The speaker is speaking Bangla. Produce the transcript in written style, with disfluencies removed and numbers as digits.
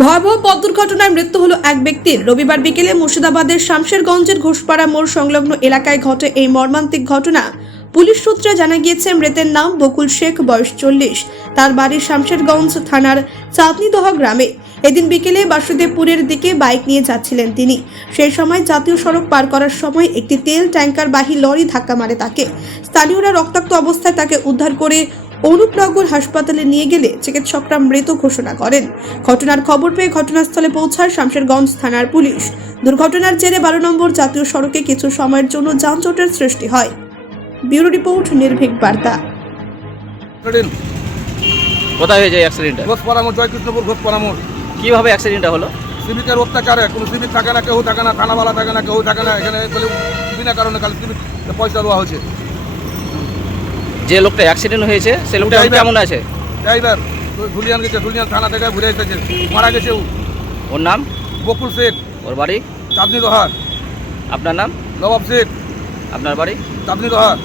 ভয়াবহ পথ দুর্ঘটনায় মৃত্যু হলো এক ব্যক্তির। রবিবার বিকেলে মুর্শিদাবাদের শামশেরগঞ্জের ঘোষপাড়া মোড় সংলগ্ন এলাকায় ঘটে এই মর্মান্তিক ঘটনা। পুলিশ সূত্রে জানা গিয়েছে, মৃতের নাম বকুল শেখ, বয়স 40। তার বাড়ি শামশেরগঞ্জ থানার চাঁদনিদহ গ্রামে। এদিন বিকেলে বাসুদেবপুরের দিকে বাইক নিয়ে যাচ্ছিলেন তিনি। সেই সময় জাতীয় সড়ক পার করার সময় একটি তেল ট্যাঙ্কারবাহী লরি ধাক্কা মারে তাকে। স্থানীয়রা রক্তাক্ত অবস্থায় তাকে উদ্ধার করে অনুপনগর হাসপাতালে নিয়ে গেলে চিকিৎসকরা মৃত ঘোষণা করেন। ঘটনার খবর পেয়ে ঘটনাস্থলে পৌঁছায় শামশেরগঞ্জ থানার পুলিশ। দুর্ঘটনার জেরে 12 নম্বর জাতীয় সড়কে কিছু সময়ের জন্য যানজটের সৃষ্টি হয়। ব্যুরো রিপোর্ট, নির্ভীক বার্তা। কোথায় হয়েছে অ্যাক্সিডেন্টটা? ঘোষপাড়ামোড়, জয়কৃষ্ণপুর ঘোষপাড়ামোড়। কিভাবে অ্যাক্সিডেন্টটা হলো? সিভিকের অত্যাচারে কোনো সিভিক থাকে না, কেউ থাকে না, থানাওয়ালা থাকে না, কেউ থাকে না। এখানে বলে বিনা কারণে খালি সিভিক পয়সা দেওয়া হয়েছে। যে লোকটা অ্যাক্সিডেন্ট হয়েছে সে লোকটা এখন কেমন আছে? ড্রাইভার ধুলিয়ান গেছে, ধুলিয়ান থানা থেকে ঘুরে এসেছে, মারা গেছে। ওর নাম বকুল শেখ, ওর বাড়ি? চাঁদনি দহার। আপনার নাম? নবাব শেখ, আপনার বাড়ি? চাঁদনি দহার।